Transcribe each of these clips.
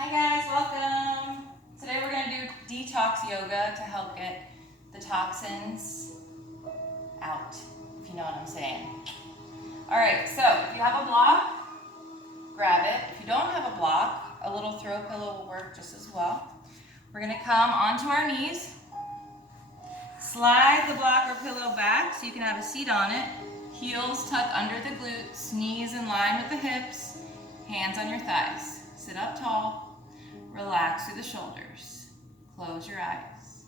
Hi guys, welcome. Today we're going to do detox yoga to help get the toxins out, if you know what I'm saying. Alright, so if you have a block, grab it. If you don't have a block, a little throw pillow will work just as well. We're going to come onto our knees, slide the block or pillow back so you can have a seat on it, heels tuck under the glutes, knees in line with the hips, hands on your thighs. Sit up tall, relax through the shoulders, close your eyes.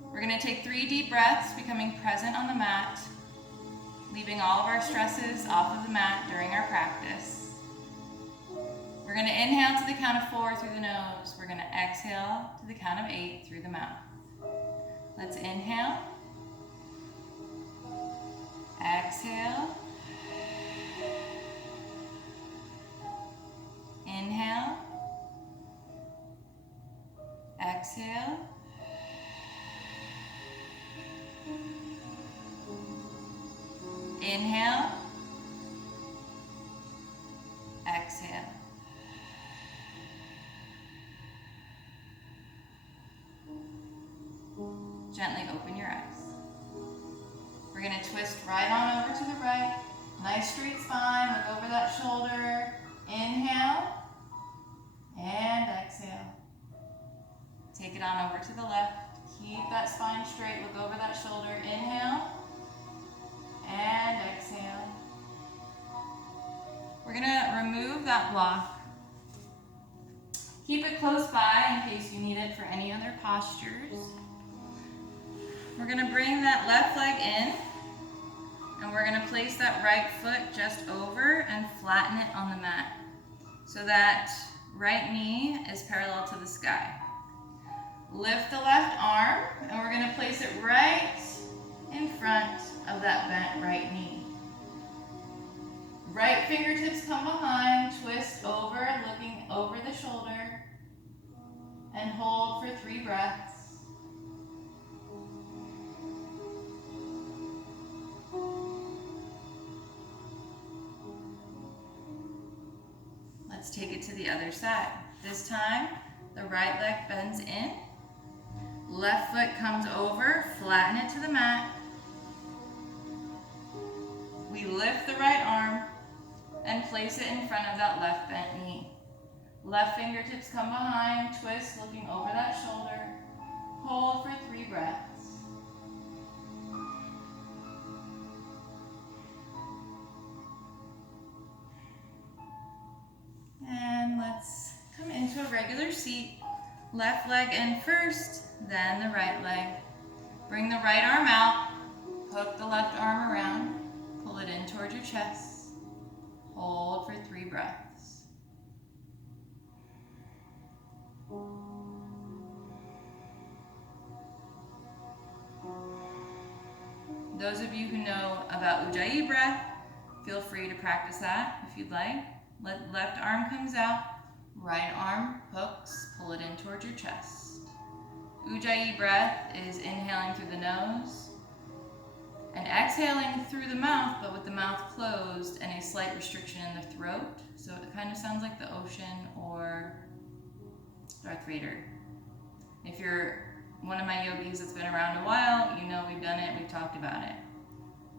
We're going to take 3 deep breaths, becoming present on the mat, leaving all of our stresses off of the mat during our practice. We're going to inhale to the count of 4 through the nose. We're going to exhale to the count of 8 through the mouth. Let's inhale, exhale, inhale, exhale, inhale, exhale. Gently open your eyes. We're going to twist right on over to the right. Nice straight spine. Look over that shoulder. Inhale and exhale. Take it on over to the left. Keep that spine straight. Look over that shoulder. Inhale and exhale. We're going to remove that block. Keep it close by in case you need it for any other postures. We're going to bring that left leg in, and we're going to place that right foot just over and flatten it on the mat so that right knee is parallel to the sky. Lift the left arm, and we're going to place it right in front of that bent right knee. Right fingertips come behind, twist over, looking over the shoulder, and hold for 3 breaths. Let's take it to the other side. This time, the right leg bends in, left foot comes over, flatten it to the mat. We lift the right arm and place it in front of that left bent knee. Left fingertips come behind, twist, looking over that shoulder. Hold for 3 breaths. And let's come into a regular seat. Left leg in first, then the right leg. Bring the right arm out, hook the left arm around, pull it in towards your chest. Hold for 3 breaths. Those of you who know about Ujjayi breath, feel free to practice that if you'd like. Left arm comes out, right arm hooks, pull it in towards your chest. Ujjayi breath is inhaling through the nose and exhaling through the mouth, but with the mouth closed and a slight restriction in the throat. So it kind of sounds like the ocean or Darth Vader. If you're one of my yogis that's been around a while, you know we've done it, we've talked about it.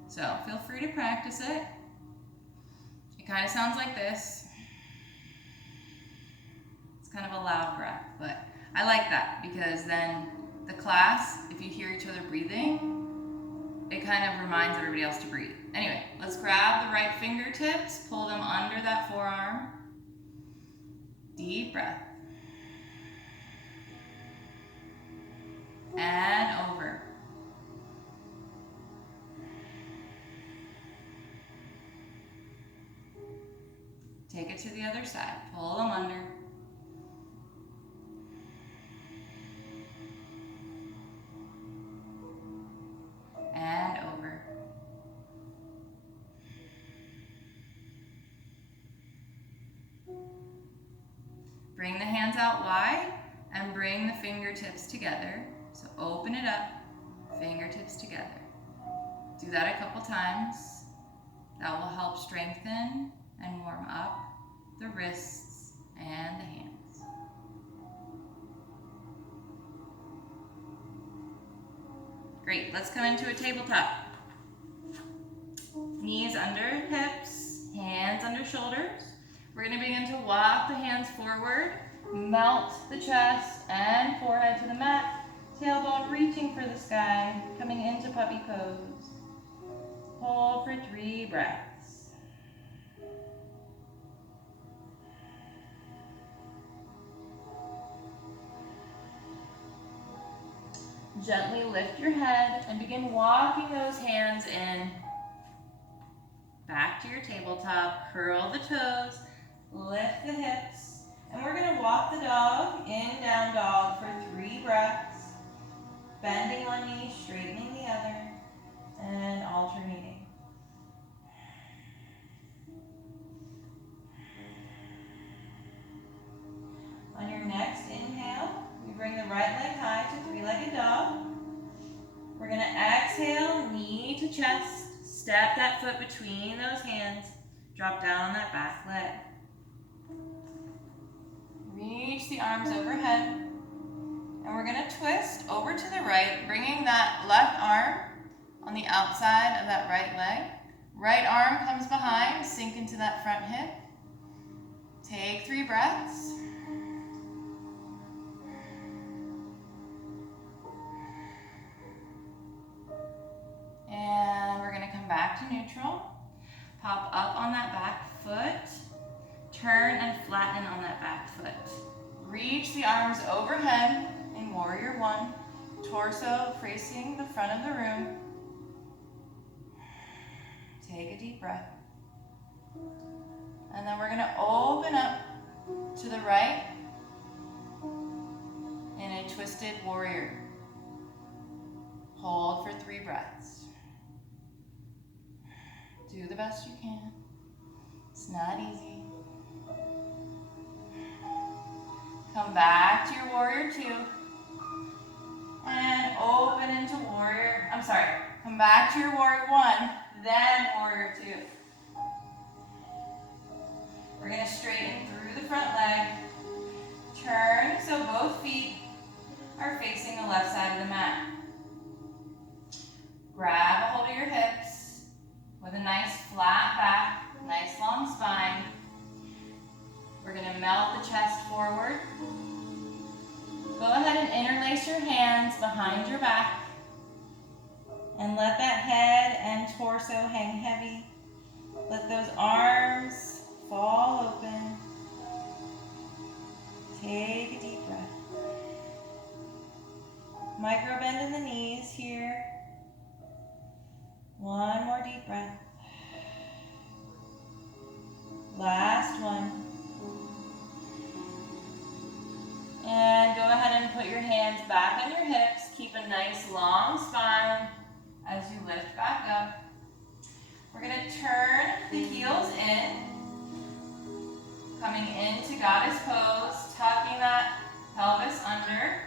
So feel free to practice it. It kind of sounds like this. It's kind of a loud breath, but I like that because then the class, if you hear each other breathing, it kind of reminds everybody else to breathe. Anyway, let's grab the right fingertips, pull them under that forearm. Deep breath. And over. Take it to the other side. Pull them under. And over. Bring the hands out wide and bring the fingertips together. So open it up, fingertips together. Do that a couple times. That will help strengthen and warm up the wrists and the hands. Great, let's come into a tabletop. Knees under hips, hands under shoulders. We're gonna begin to walk the hands forward, melt the chest and forehead to the mat, tailbone reaching for the sky, coming into puppy pose. Hold for 3 breaths. Gently lift your head and begin walking those hands in. Back to your tabletop, curl the toes, lift the hips, and we're gonna walk the dog in down dog for 3 breaths, bending one knee, straightening the other, and alternating. On your next inhale, we bring the right leg high to 3-legged dog. We're gonna exhale, knee to chest. Step that foot between those hands. Drop down on that back leg. Reach the arms overhead. And we're going to twist over to the right, bringing that left arm on the outside of that right leg. Right arm comes behind, sink into that front hip. Take 3 breaths. And we're going to come back to neutral. Pop up on that back foot. Turn and flatten on that back foot. Reach the arms overhead in Warrior One. Torso facing the front of the room. Take a deep breath. And then we're going to open up to the right in a twisted warrior. Hold for 3 breaths. Do the best you can. It's not easy. Come back to your warrior 2. And open into come back to your warrior 1, then warrior 2. We're going to straighten through the front leg. Turn so both feet are facing the left side of the mat. Grab a hold of your hips with a nice flat back, nice long spine. We're going to melt the chest forward. Go ahead and interlace your hands behind your back and let that head and torso hang heavy. Let those arms fall open. Take a deep breath. Micro bend in the knees here. One more deep breath. Last one. And go ahead and put your hands back on your hips. Keep a nice long spine as you lift back up. We're going to turn the heels in. Coming into goddess pose, tucking that pelvis under.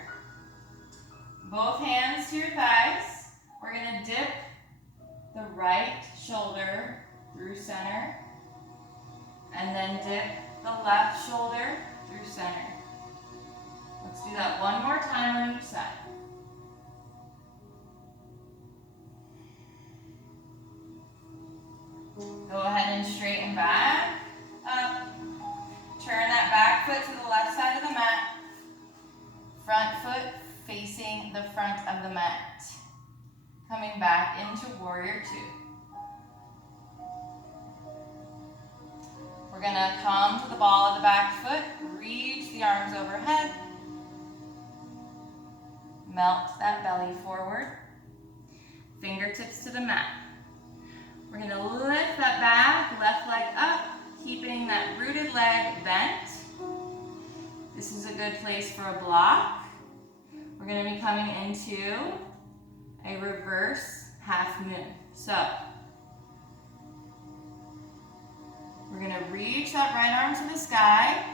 Both hands to your thighs. We're going to dip the right shoulder through center. And then dip the left shoulder through center. Let's do that one more time on each side. Go ahead and straighten back up. Turn that back foot to the left side of the mat. Front foot facing the front of the mat. Coming back into warrior 2. We're going to come to the ball of the back foot. Reach the arms overhead. Melt that belly forward. Fingertips to the mat. We're going to lift that back, left leg up, keeping that rooted leg bent. This is a good place for a block. We're going to be coming into a reverse half moon. So, we're going to reach that right arm to the sky.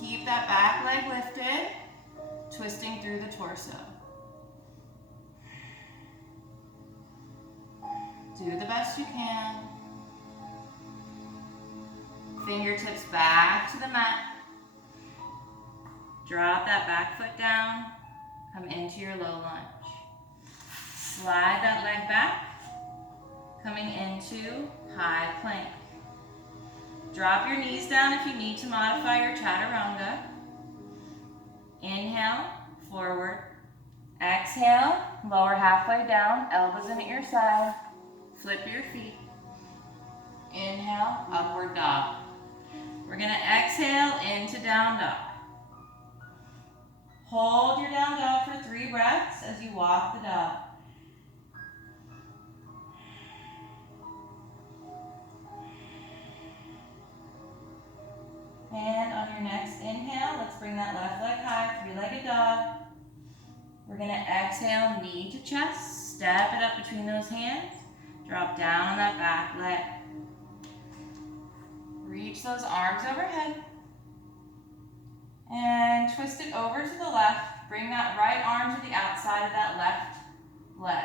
Keep that back leg lifted, twisting through the torso. Do the best you can. Fingertips back to the mat. Drop that back foot down. Come into your low lunge. Slide that leg back, coming into high plank. Drop your knees down if you need to modify your chaturanga. Inhale, forward. Exhale, lower halfway down, elbows in at your side. Flip your feet. Inhale, upward dog. We're gonna exhale into down dog. Hold your down dog for 3 breaths as you walk the dog. And on your next inhale, let's bring that left leg high, 3-legged dog. We're gonna exhale, knee to chest, step it up between those hands, drop down on that back leg. Reach those arms overhead. And twist it over to the left. Bring that right arm to the outside of that left leg.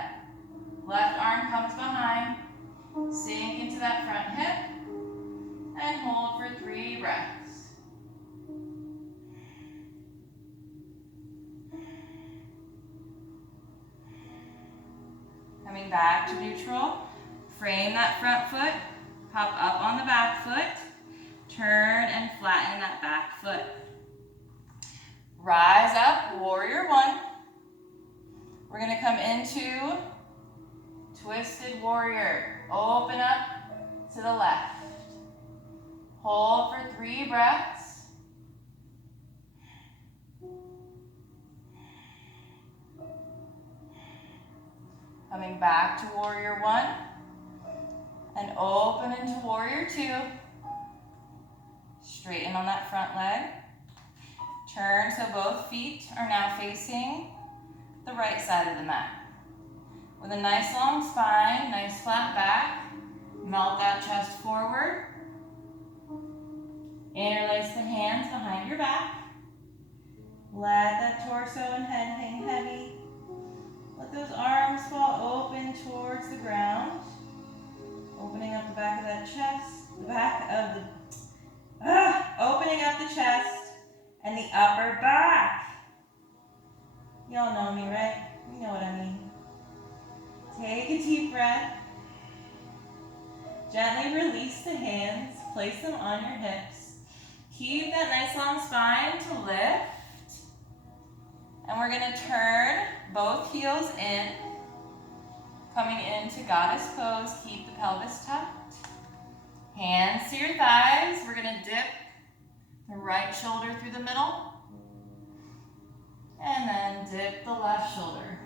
Left arm comes behind. Sink into that front hip. And hold for 3 breaths. Coming back to neutral. Frame that front foot. Pop up on the back foot. Turn and flatten that back foot. Rise up, warrior 1. We're gonna come into twisted warrior. Open up to the left. Hold for 3 breaths. Coming back to warrior 1. And open into warrior 2. Straighten on that front leg. Turn so both feet are now facing the right side of the mat. With a nice long spine, nice flat back, melt that chest forward. Interlace the hands behind your back. Let that torso and head hang heavy. Let those arms fall open towards the ground. Opening up the back of that chest, opening up the chest and the upper back. Y'all know me, right? You know what I mean. Take a deep breath. Gently release the hands, place them on your hips. Keep that nice long spine to lift. And we're gonna turn both heels in. Coming into goddess pose, keep the pelvis tucked. Hands to your thighs. We're gonna dip the right shoulder through the middle. And then dip the left shoulder.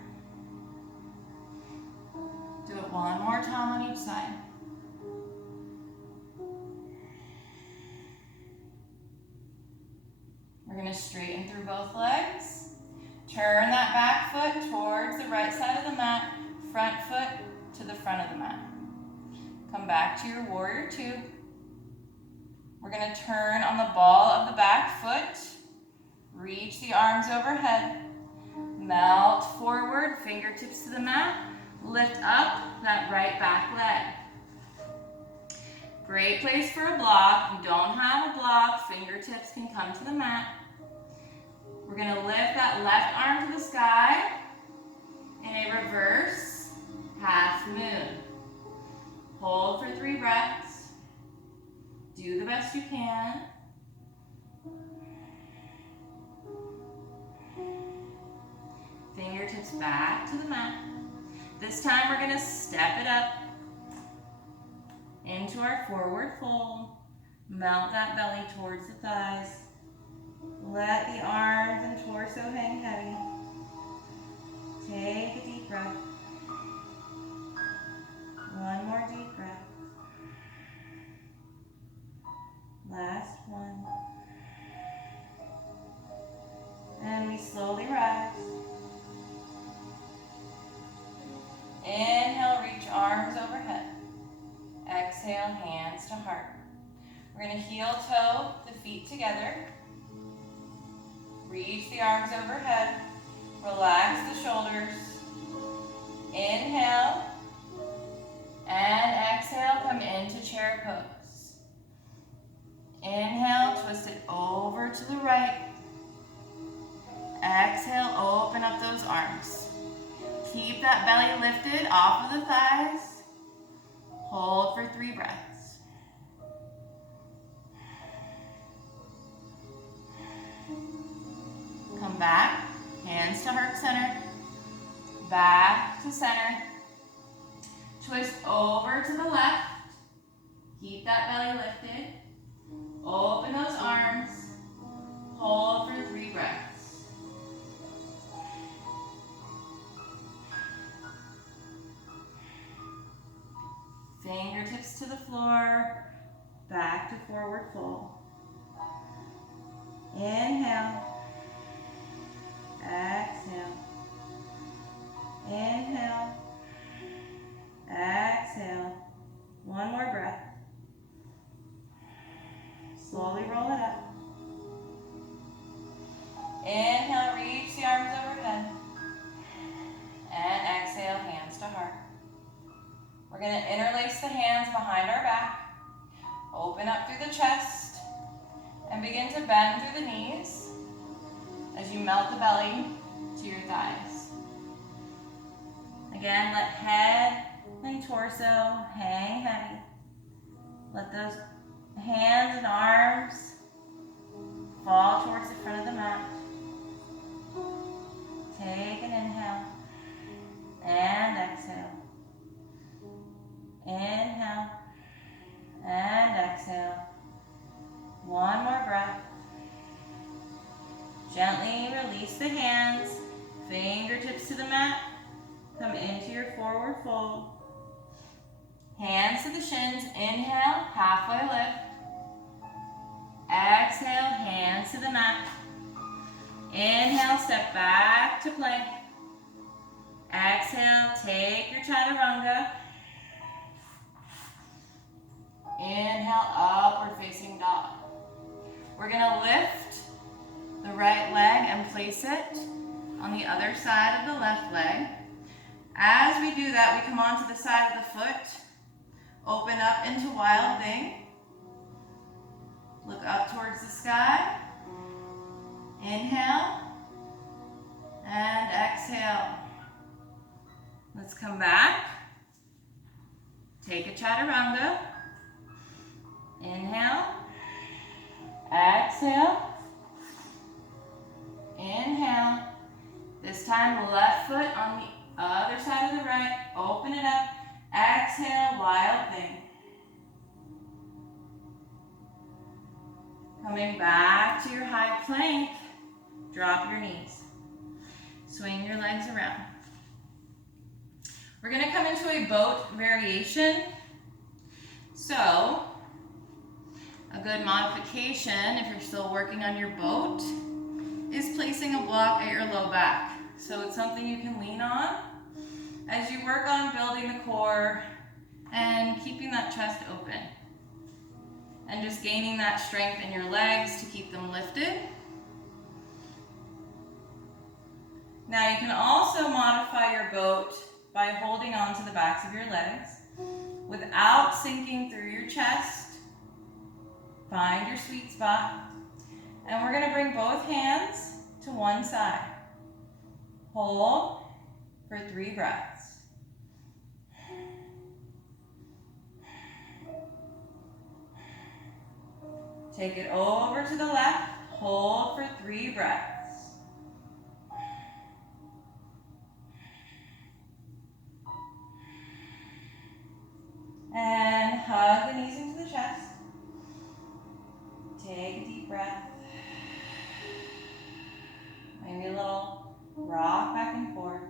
Do it one more time on each side. We're gonna straighten through both legs. Turn that back foot towards the right side of the mat. Front foot to the front of the mat. Come back to your warrior 2. We're gonna turn on the ball of the back foot. Reach the arms overhead. Melt forward, fingertips to the mat. Lift up that right back leg. Great place for a block. If you don't have a block, fingertips can come to the mat. We're gonna lift that left arm to the sky in a reverse half moon. Hold for 3 breaths. Do the best you can. Fingertips back to the mat. This time we're gonna step it up into our forward fold. Melt that belly towards the thighs. Let the arms and torso hang heavy. Take a deep breath. One more deep breath. Last one. And we slowly rise. Inhale, reach arms overhead. Exhale, hands to heart. We're going to heel toe the feet together. Reach the arms overhead. Relax the shoulders. Inhale. And exhale, come into chair pose. Inhale, twist it over to the right. Exhale, open up those arms. Keep that belly lifted off of the thighs. Hold for 3 breaths. Come back, hands to heart center, back to center. Twist over to the left. Keep that belly lifted. Open those arms. Hold for 3 breaths. Fingertips to the floor, back to forward fold. Inhale. Exhale. Inhale. Exhale. One more breath. Slowly roll it up. Inhale, reach the arms overhead. And exhale, hands to heart. We're going to interlace the hands behind our back. Open up through the chest. And begin to bend through the knees as you melt the belly to your thighs. Again, let head and torso hang heavy. Let those hands and arms fall towards the front of the mat. Take an inhale and exhale. Inhale and exhale. One more breath. Gently release the hands, fingertips to the mat. Come into your forward fold. Hands to the shins. Inhale, halfway lift. Exhale, hands to the mat. Inhale, step back to plank. Exhale, take your chaturanga. Inhale, upward facing dog. We're going to lift the right leg and place it on the other side of the left leg. As we do that, we come onto the side of the foot, open up into Wild Thing. Look up towards the sky. Inhale and exhale. Let's come back. Take a chaturanga. Inhale. Exhale. Inhale. This time, left foot on the other side of the right. Open it up. Exhale, Wild Thing. Coming back to your high plank. Drop your knees. Swing your legs around. We're going to come into a boat variation. So, a good modification, if you're still working on your boat, is placing a block at your low back. So it's something you can lean on as you work on building the core and keeping that chest open. And just gaining that strength in your legs to keep them lifted. Now you can also modify your boat by holding on to the backs of your legs without sinking through your chest. Find your sweet spot. And we're going to bring both hands to one side. Hold for 3 breaths. Take it over to the left. Hold for 3 breaths. And hug the knees into the chest. Take a deep breath. Maybe a little rock back and forth.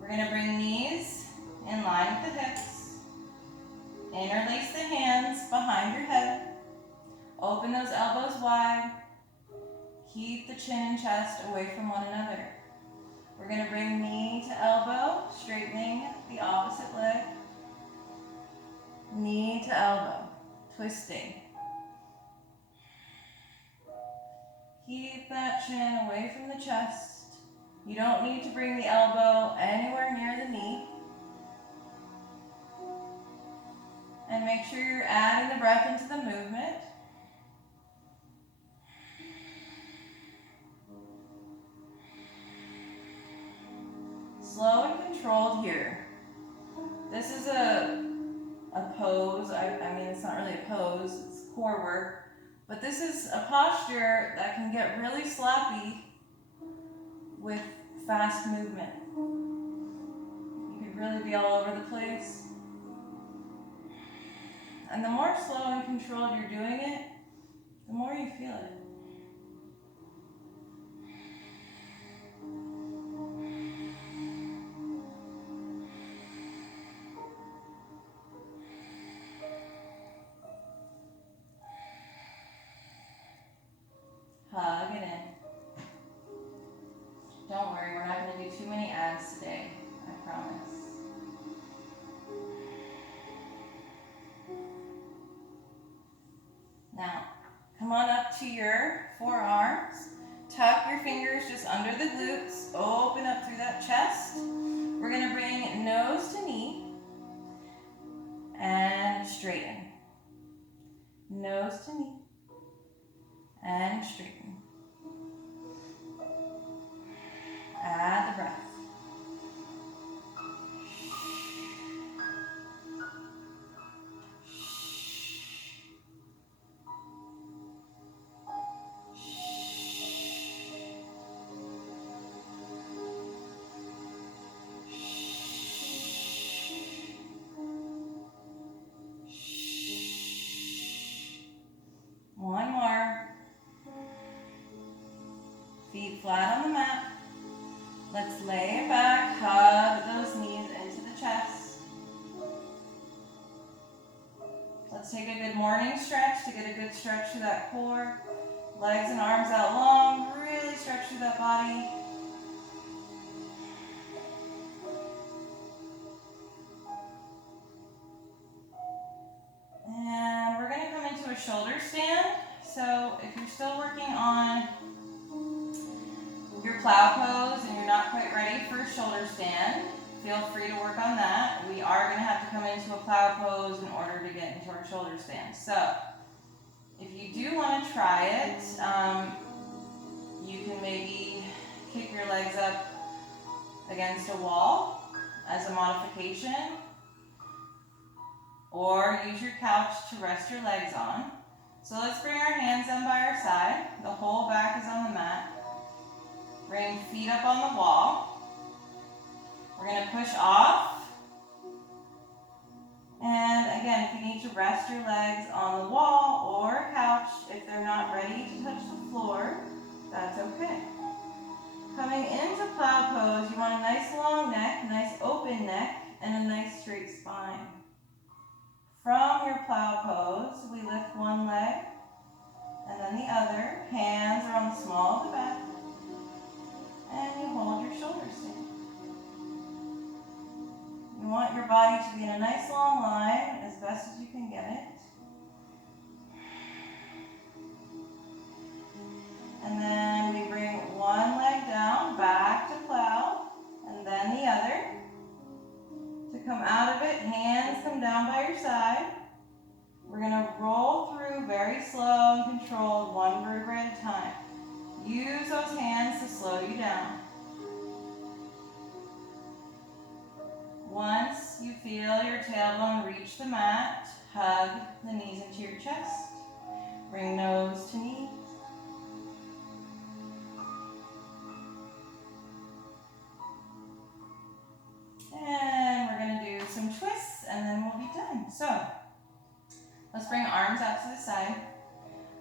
We're going to bring knees in line with the hips. Interlace the hands behind your head. Open those elbows wide. Keep the chin and chest away from one another. We're going to bring knee to elbow, straightening the opposite leg. Knee to elbow, twisting. Keep that chin away from the chest. You don't need to bring the elbow anywhere near the knee. And make sure you're adding the breath into the movement. here. This is a pose. I mean, it's not really a pose, it's core work. But this is a posture that can get really sloppy with fast movement. You could really be all over the place. And the more slow and controlled you're doing it, the more you feel it. Hug it in. Don't worry, we're not going to do too many abs today, I promise. Now, come on up to your forearms. Tuck your fingers just under the glutes. Open up through that chest. We're going to bring nose to knee and straighten. Nose to knee and straighten. Add the breath. One more. Feet flat on the mat. Let's lay it back, hug those knees into the chest. Let's take a good morning stretch to get a good stretch through that core. Legs and arms out long, really stretch through that body. And we're going to come into a shoulder stand. So if you're still working on your plow pose and you're not quite ready for a shoulder stand, feel free to work on that. We are going to have to come into a plow pose in order to get into our shoulder stand. So if you do want to try it, you can maybe kick your legs up against a wall as a modification, or use your couch to rest your legs on. So let's bring our hands down by our side. The whole back is on the mat. Bring feet up on the wall. We're going to push off. And again, if you need to rest your legs on the wall or a couch, if they're not ready to touch the floor, that's okay. Coming into plow pose, you want a nice long neck, nice open neck, and a nice straight spine. From your plow pose, we lift one leg and then the other. Hands are on the small of the back. And you hold your shoulder stand. You want your body to be in a nice long line as best as you can get it. And then we bring one leg down, back to plow, and then the other. To come out of it, hands come down by your side. We're going to roll through very slow and controlled, one vertebra at a time. Use those hands to slow you down. Once you feel your tailbone reach the mat, hug the knees into your chest. Bring nose to knee. And we're going to do some twists and then we'll be done. So, let's bring arms out to the side.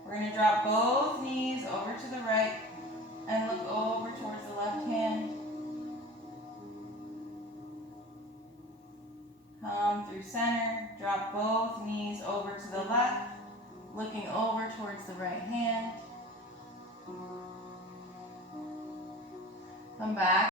We're going to drop both knees over to the right and look over towards the left hand. Come through center, drop both knees over to the left, looking over towards the right hand. Come back.